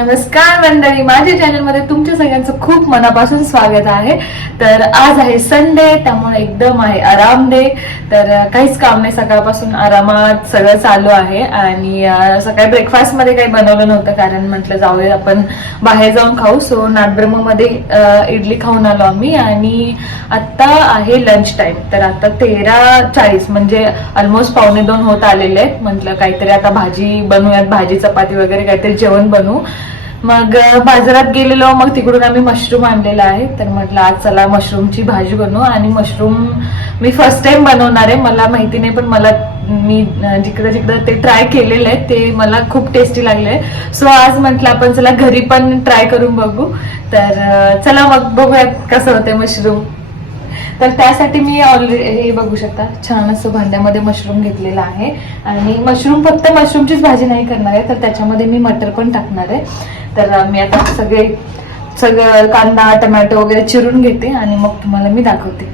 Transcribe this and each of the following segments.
नमस्कार मंडळी, माझ्या चॅनलमध्ये तुमच्या सगळ्यांचं खूप मनापासून स्वागत आहे. तर आज आहे संडे, त्यामुळे एकदम आहे आराम डे. तर काहीच काम नाही, सकाळपासून आरामात सगळं चालू आहे. आणि सकाळी ब्रेकफास्ट मध्ये काही बनवलं नव्हतं, कारण म्हटलं जाऊया आपण बाहेर जाऊन खाऊ. सो नाटब्रह्ममध्ये इडली खाऊन आलो आम्ही. आणि आता आहे लंच टाइम. तर आता 13:40 म्हणजे ऑलमोस्ट 1:45 होत आलेले आहेत. म्हटलं काहीतरी आता भाजी बनवूयात, भाजी चपाती वगैरे काहीतरी जेवण बनवू. मग बाजारात गेलेलो, मग तिकडून आम्ही मशरूम आणलेला आहे. तर म्हटलं आज चला मशरूमची भाजी बनवू. आणि मशरूम मी फर्स्ट टाइम बनवणार आहे, मला माहिती नाही, पण मी जिकडं ते ट्राय केलेलं आहे ते मला खूप टेस्टी लागले. सो आज म्हटलं आपण चला घरी पण ट्राय करून बघू. तर चला मग बघूयात कसं होते मशरूम. तर त्यासाठी मी ऑलरेडी हे बघू शकता, छान असं भांड्यामध्ये मशरूम घेतलेला आहे. आणि मशरूम फक्त मशरूमचीच भाजी नाही करणार आहे, तर त्याच्यामध्ये मी मटर पण टाकणार आहे. तर मी आता सगळं कांदा टमॅटो वगैरे चिरून घेते आणि मग तुम्हाला मी दाखवते.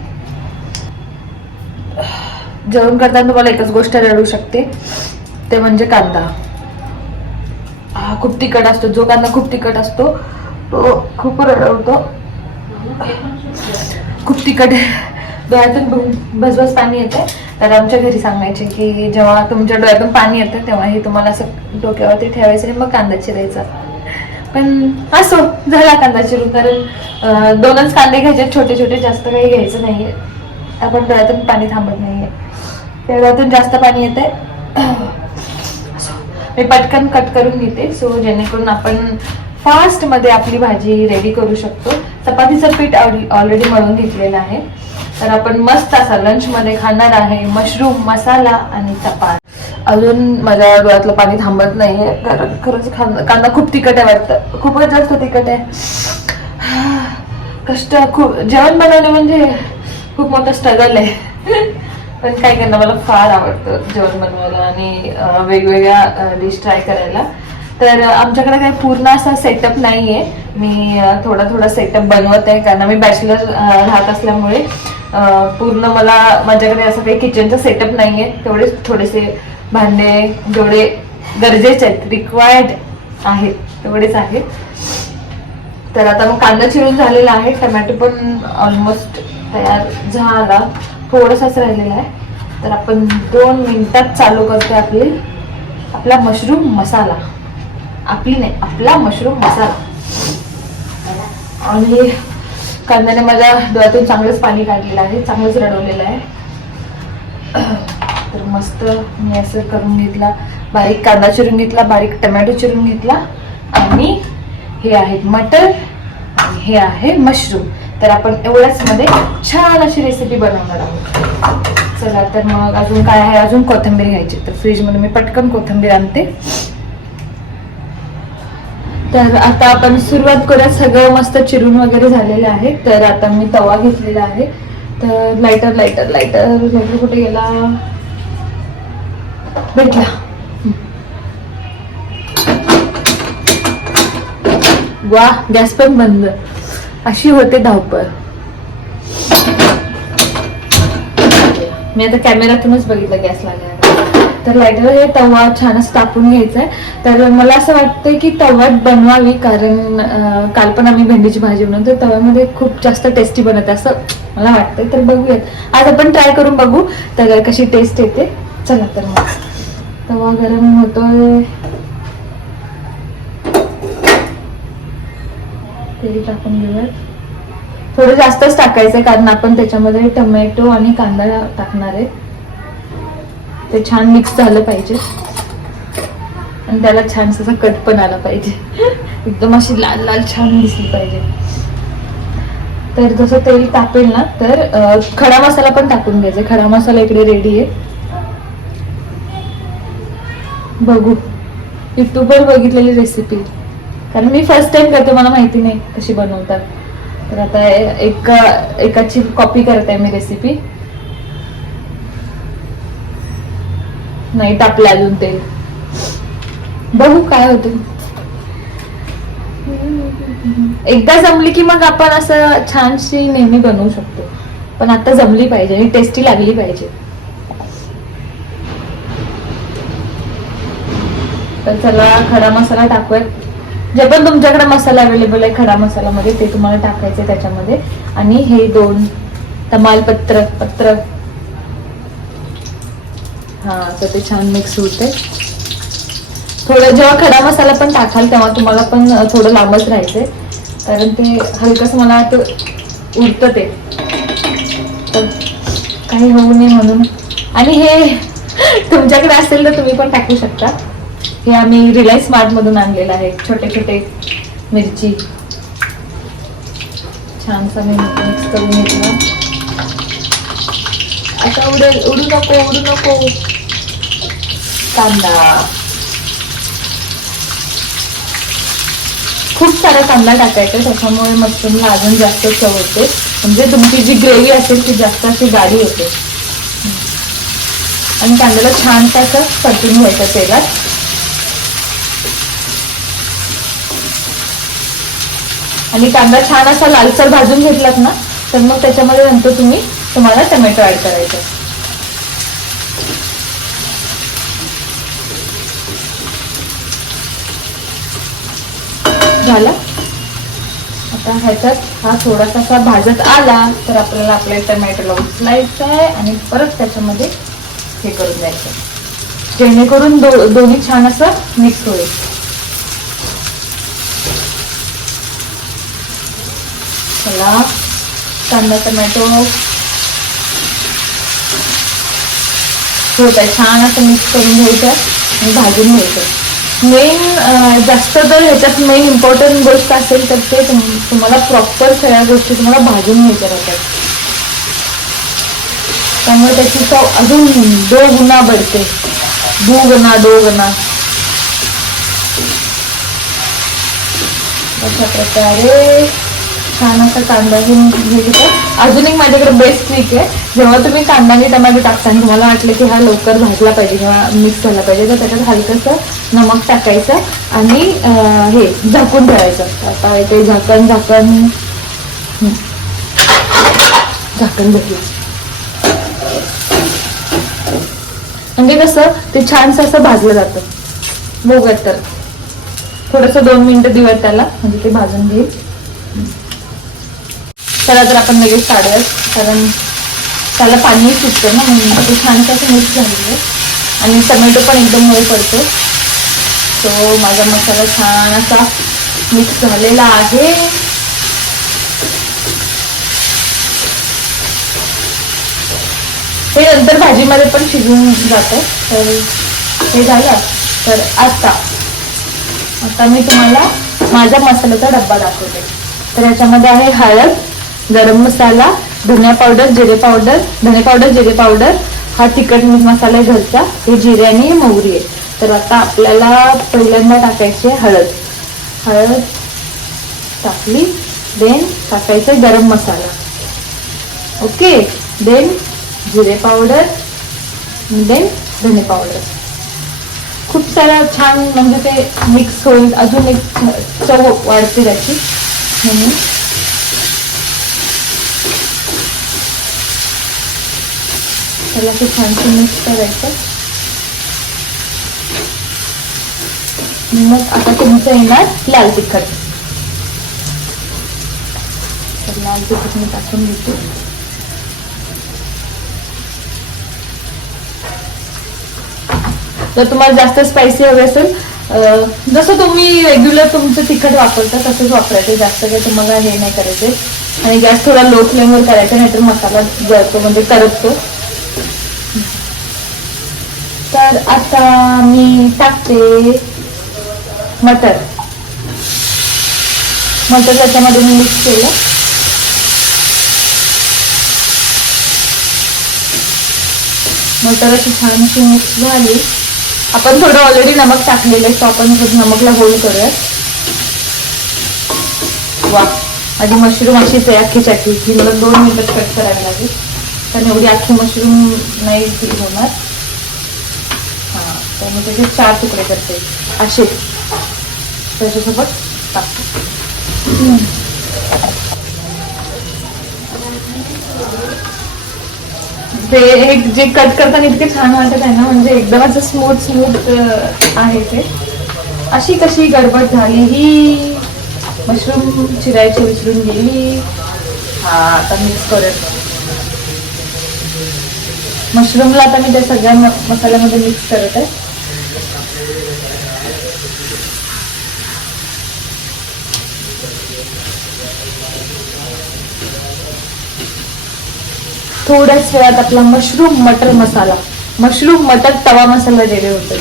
जेवण करताना तुम्हाला एकच गोष्ट रडू शकते, ते म्हणजे कांदा. खूप तिखट असतो, जो कांदा खूप तिखट असतो तो खूप रडवतो. खूप तिखट डोळ्यातून बसबस पाणी येते. तर आमच्या घरी सांगायचे की जेव्हा तुमच्या डोळ्यातून पाणी येतं तेव्हा हे तुम्हाला असं डोक्यावरती ठेवायचं आणि मग कांदा चिरायचा. पण असो, झाला कांदा चिरून, कारण 2च कांदे घ्यायचे, छोटे छोटे, जास्त काही घ्यायचं नाहीये. आपण डोळ्यातून पाणी थांबत नाहीये, त्या डोळ्यातून जास्त पाणी येते. मी पटकन कट करून घेते, सो जेणेकरून आपण फास्ट मध्ये आपली भाजी रेडी करू शकतो. चपातीचं पीठ ऑलरेडी मळून घेतलेलं आहे. तर आपण मस्त असा लंच मध्ये खाणार आहे मशरूम मसाला आणि चपाती. अजून माझ्या डोळ्यातलं पाणी थांबत नाहीये, कारण खरंच कांदा खूप तिखट आहे, वाटतं खूपच जास्त तिखट आहे. कष्ट खूप, जेवण बनवणे म्हणजे खूप मोठं स्ट्रगल आहे. पण काय करणार, मला फार आवडतं जेवण बनवायला आणि वेगवेगळ्या डिश ट्राय करायला. तर आमच्याकडे काही पूर्ण असा सेटअप नाहीये, मी थोडा सेटअप बनवत आहे, कारण मी बॅचलर राहत असल्यामुळे पूर्ण माझ्याकडे असं काही किचनचा सेटअप नाहीये. तेवढेच थोडेसे भांडे जेवढे गरजेचे आहेत, रिक्वायर्ड आहेत तेवढेच आहेत. तर आता मग कांदा चिरून झालेला आहे, टमॅटो पण ऑलमोस्ट तयार झाला, थोडासाच राहिलेला आहे. तर आपण 2 मिनिटात चालू करते आपला मशरूम मसाला. आपला मशरूम मसाला. आणि कांद्याने माझ्या डोळ्यातून चांगलंच पाणी काढलेलं आहे, चांगलंच रडवलेलं आहे. तर मस्त मी असं करून घेतला, बारीक कांदा चिरून घेतला, बारीक टमॅटो चिरून घेतला. आणि हे आहेत मटर आणि हे आहे मशरूम. तर आपण एवढ्याच मध्ये छान अशी रेसिपी बनवणार आहोत. चला, तर मग अजून काय आहे, अजून कोथिंबीर घ्यायची. तर फ्रीज मध्ये मी पटकन कोथिंबीर आणते. तर आता आपण सुरुवात करूया. सगळं मस्त चिरून वगैरे झालेलं आहे. तर आता मी तवा घेतलेला आहे. तर लायटर कुठे गेला, भेटला. वा, गॅस पण बंद. अशी होते धावपळ. मी आता कॅमेऱ्यातूनच बघितलं गॅस लागला. तर लायटर हे तवा छानच तापून घ्यायचा आहे. तर मला असं वाटतंय की तव्यात बनवावी, कारण काल पण आम्ही भेंडीची भाजी बनवतो, तव्यामध्ये खूप जास्त टेस्टी बनते असं मला वाटतंय. तर बघूयात, आज आपण ट्राय करून बघू तर कशी टेस्ट येते. चला, तर मग तवा गरम होतोय, तेल टाकून घेऊयात. थोडं जास्तच टाकायचंय, कारण आपण त्याच्यामध्ये टोमॅटो आणि कांदा टाकणार आहे. ते छान मिक्स झालं पाहिजे आणि त्याला छान असा कट पण आला पाहिजे, एकदम अशी लाल लाल छान दिसली पाहिजे. तर जसं तेल तापेल ना, तर खडा मसाला पण टाकून घ्यायचा. खडा मसाला इकडे रेडी आहे. बघू, युट्यूबवर बघितलेली रेसिपी, कारण मी फर्स्ट टाइम करते, मला माहिती नाही कशी बनवतात. तर आता एकाची कॉपी करते मी रेसिपी. नाही टाकलं अजून तेल, बघू काय होतं. एकदा जमली की मग आपण असं छानशी नेहमी बनवू शकतो, पण आता जमली पाहिजे आणि टेस्टी लागली पाहिजे. तर चला खडा मसाला टाकूयात. जे पण तुमच्याकडे मसाला अवेलेबल आहे खडा मसाल्यामध्ये ते तुम्हाला टाकायचे त्याच्यामध्ये. आणि हे 2 तमालपत्र हा, तर ते छान मिक्स होते. थोडं जेव्हा खडा मसाला पण टाकाल तेव्हा तुम्हाला पण थोडं लांबच राहायचंय, कारण ते हलकंसं मला ते उरतं ते, तर काही होऊ नये म्हणून. आणि हे तुमच्याकडे असेल तर तुम्ही पण टाकू शकता. हे आम्ही रिलायन्स स्मार्ट मधून आणलेलं आहे, छोटे छोटे मिरची. छानसा मी मिक्स करून घेतला. आता उडू नको. कांदा, खूप सारा कांदा टाकायचा, त्याच्यामुळे मशरूमला अजून जास्त चव होते. म्हणजे तुमची जी ग्रेव्ही असेल ती जास्त अशी गाढी होते. आणि कांद्याला छानसा असं परतून घ्यायचं तेलात. आणि कांदा छान असा लालसर भाजून घेतलात ना, तर मग त्याच्यामध्ये नंतर तुम्हाला टोमॅटो ऍड करायचं. झालं. आता ह्याच्यात हा थोडासा असा भाजत आला तर आपल्याला आपल्या टोमॅटोला उचलायचं आहे आणि परत त्याच्यामध्ये हे करून द्यायचं, जेणेकरून दोन्ही छान असं मिक्स होईल. चला, कांदा टोमॅटो होत आहे, छान असं मिक्स करून घ्यायचं आणि भाजून घ्यायचं. मेन जास्त जर ह्याच्यात मेन इम्पॉर्टंट गोष्ट असेल तर ते तुम्हाला प्रॉपर सगळ्या गोष्टी तुम्हाला भाजून घ्यायच्या राहतात, त्यामुळे त्याची चव अजून दुगुणा बढ़ते. अशा प्रकारे छान असा कांदा घेऊन. अजून एक माझ्याकडे बेस्ट ट्रिक आहे, जेव्हा तुम्ही कांदा आणि टमाटर टाकता आणि तुम्हाला वाटलं की हा लवकर भाजला पाहिजे किंवा मिक्स झाला पाहिजे, तर त्याच्यात हलकंसं नमक टाकायचं आणि हे झाकून ठेवायचं. आता ते झाकण भेटलं म्हणजे कसं ते छानसं असं भाजलं जातं. बघूयात तर थोडंसं 2 मिनिटं दिवत त्याला, म्हणजे ते भाजून घेईल. चला तर आपण लगेच काढूयात, कारण त्याला पाणी सुटतं ना, म्हणून ते छानसं असं मिक्स झालेलं आहे. आणि टोमॅटो पण एकदम मऊ पडतो. तो माझा मसाला छान असा मिक्स झालेला आहे. हे नंतर भाजीमध्ये पण शिजून जातं. तर हे झालं. तर आता मी तुम्हाला माझा मसाल्याचा डब्बा दाखवते. तर याच्यामध्ये आहे हळद, गरम मसाला, धनिया पावडर, जिरे पावडर, हा तिखट मीठ मसाला आहे घरचा, हे जिरे आणि मोहरी आहे. तर आता आपल्याला पहिल्यांदा टाकायची हळद टाकली, देन टाकायचं गरम मसाला, ओके, देन जिरे पावडर, देन धने पावडर. खूप सारा छान म्हणजे ते मिक्स होईल, अजून एक चव वाढते त्याची म्हणून. त्याला ते छानशी मिक्स करायचं. मग आता तुमचं येणार लाल तिखट. तर लाल तिखट मी टाकून घेते. जर तुम्हाला जास्त स्पायसी हवे असेल, जसं तुम्ही रेग्युलर तुमचं तिखट वापरता तसंच वापरायचं, जास्त काही तुम्हाला हे नाही करायचे. आणि गॅस थोडा लो फ्लेमवर करायचा, नाहीतर मसाला जळतो म्हणजे करपतो. तर आता मी टाकते मटर त्याच्यामध्ये मी मिक्स केलं. मटर अशी छानशी मिक्स झाली. आपण थोडं ऑलरेडी नमक टाकलेलं आहे, तर आपण थोडं नमकला होल्ड करूयात. वा, माझी मशरूम अशीच आहे अख्खीची अख्खी. ही मला 2 मिनिटात कट करावी लागेल, कारण एवढी अख्खी मशरूम नाही होणार. हां, तर मी त्याचे 4 तुकडे करते असे, त्याच्यासोबत टाकते. ते एक जे कट करताना इतके छान वाटत आहे ना, म्हणजे एकदम असं स्मूथ आहे ते. अशी कशी गडबड झाली ही, मशरूम चिरायची विसरून गेली. हा आता मिक्स करूया मशरूमला. आता मी त्या सगळ्या मसाल्यामध्ये मिक्स करत आहे. थोड्याच वेळात आपला मशरूम मटर मसाला, मशरूम मटर तवा मसाला रेडी होते.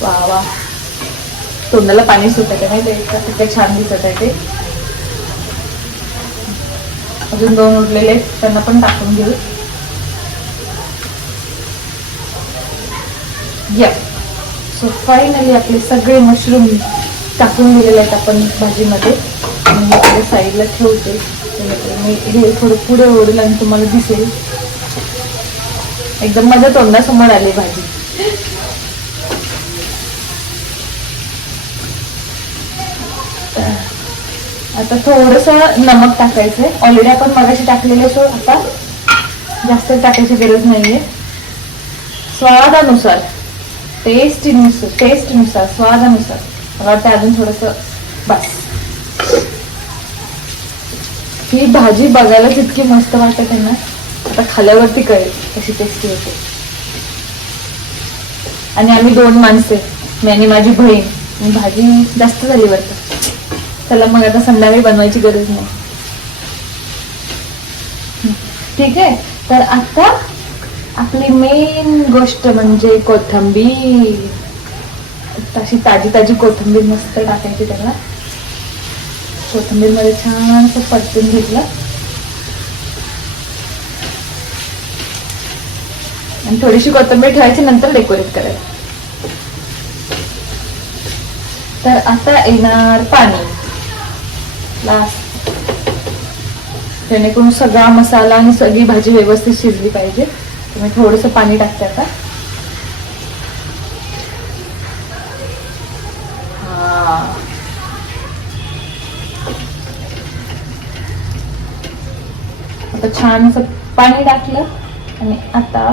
वा वा, तोंडाला पाणी सुटत आहे नाही ते, किती छान दिसत आहे ते. अजून 2 उरलेले आहेत, त्यांना पण टाकून घेऊ. या सो फायनली आपले सगळे मशरूम टाकून दिलेले आहेत आपण भाजीमध्ये. आणि साईडला ठेवते, मी हे थोडं पुढे ओढेल आणि तुम्हाला दिसेल. एकदम माझ्या तोंडासमोर आली भाजी. आता थोडस नमक टाकायचंय. ऑलरेडी आपण मगाशी टाकलेले, सो आता जास्त टाकायची गरज नाहीये. स्वादानुसार, टेस्टनुसार स्वादानुसार मला वाटतं अजून थोडस बस. ही भाजी बघायलाच इतकी मस्त वाटत आहे ना, आता खाल्यावरती कळेल कशी टेस्टी होते. आणि आम्ही 2 माणसे, मी आणि माझी बहीण. भाजी जास्त झाली वाटतं. चला मग आता संध्याकाळी बनवायची गरज नाही. ठीक आहे. तर आता आपली मेन गोष्ट म्हणजे कोथिंबीर. तशी ताजी ताजी कोथिंबीर मस्त टाकायची त्याला. कोथिंबीर मध्ये छान असं परतून घेतलं आणि थोडीशी कोथिंबीर ठेवायची, नंतर डेकोरेट करायचं. तर आता येणार पाणी लास्ट, जेणेकरून सगळा मसाला आणि सगळी भाजी व्यवस्थित शिजली पाहिजे. तुम्ही थोडंसं पाणी टाकते आता. आता छान असं पाणी टाकलं आणि आता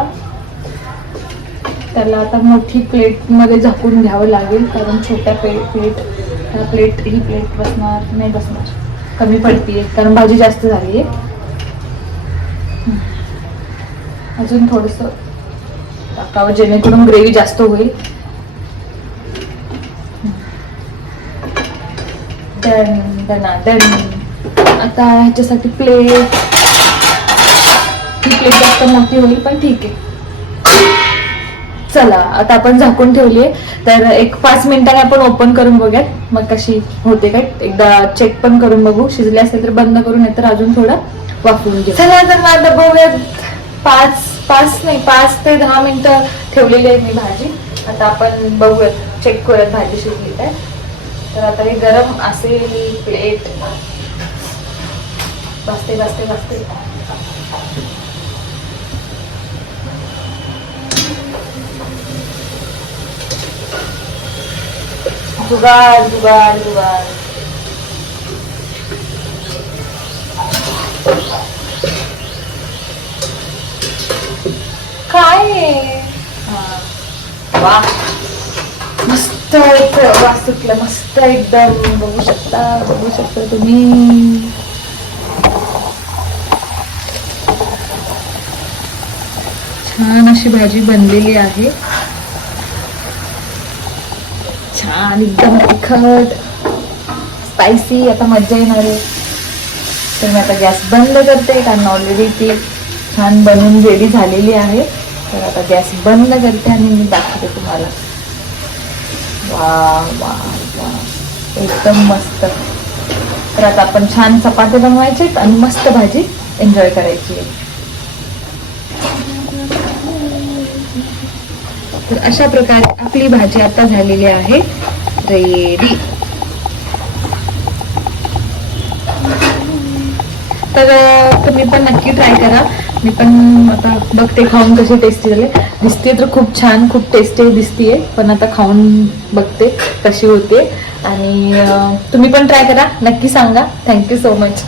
त्याला आता मोठी प्लेट मध्ये झाकून घ्यावं लागेल, कारण छोट्या ही प्लेट बसणार नाही, बसणार कमी पडतीये कारण भाजी जास्त झाली आहे. अजून थोडस टाकावं जेणेकरून ग्रेव्ही जास्त होईल. डन. आता ह्याच्यासाठी प्लेट, ही प्लेट जास्त मोठी होईल पण ठीक आहे. चला आता आपण झाकून ठेवलीये, तर एक 5 मिनिटांनी आपण ओपन करून बघूयात मग कशी होते काय. एकदा चेक पण करून बघू, शिजले असेल तर बंद करून, नाही तर अजून थोडं वाफवून घेऊ. चला तर मग आता बघूयात. 5 ते 10 मिनिटं ठेवलेली आहे मी भाजी. आता आपण बघूयात, चेक करूयात भाजी शिजली काय. तर आता हे गरम असेल प्लेट, बसते. जुगाड. काय वा, मस्त वास सुटला, मस्त एकदम. बघू शकता तुम्ही. छान अशी भाजी बनलेली आहे, छान एकदम तिखट स्पायसी. आता मज्जा येणार आहे. तर मी आता गॅस बंद करते, कारण ऑलरेडी ती छान बनवून रेडी झालेली आहे. तर आता गॅस बंद करते आणि मी दाखवते तुम्हाला. वा, एकदम मस्त. तर आता आपण छान चपाती बनवायचे आणि मस्त भाजी एन्जॉय करायची आहे. तर अशा प्रकारे आपली भाजी आता झालेली आहे रेडी. तर तुम्ही पण नक्की ट्राय करा. मी पण आता बघते खाऊन कशी टेस्टी झाली. दिसते तर खूप छान, खूप टेस्टी दिसतीये, पण आता खाऊन बघते कशी होते. आणि तुम्ही पण ट्राय करा, नक्की सांगा. Thank you so much.